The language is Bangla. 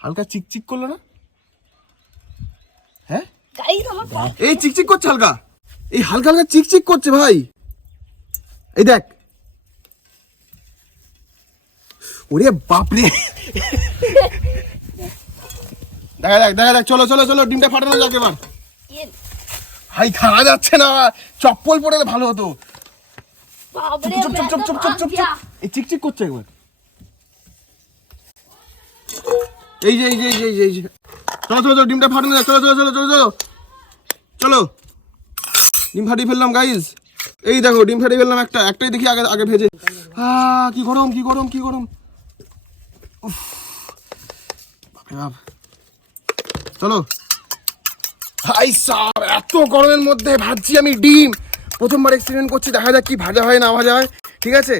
হালকা চিকচিক করলো না? হ্যাঁ গাইস আমার এই চিকচিক করছে হালকা, এই হালকা হালকা চিকচিক করছে ভাই। এই দেখ, ওরে বাপরে। দেখা দেখ দেখা দেখ, চলো চলো চলো, ডিমটা ফাটানো যাক এবার। ভাই খাওয়া যাচ্ছে না, চপ্পল পরে ভালো হতো। বাবরে চুপ চুপ চুপ চুপ চুপ চুপ চুপ। এই চিকচিক করছে একবার। এই যে এই যে এই যে এই যে, চলো চলো চলো, ডিমটা ফাটানো যাক, চলো চলো চলো চলো চলো চলো। ডিম ফাটিয়ে ফেললাম গাইস, এই দেখো ডিম ফাটিয়ে ফেললাম একটা, একটাই দেখি আগে আগে ভেজে। কি গরম কি গরম কি গরম। উফ, বাপরে বাপ। চলো ভাই সাব, এত গরমের মধ্যে ভাজছি আমি ডিম, প্রথমবার এক্সপেরিমেন্ট করছি, দেখা যাক কি ভাজা হয় না ভাজা হয়। ঠিক আছে।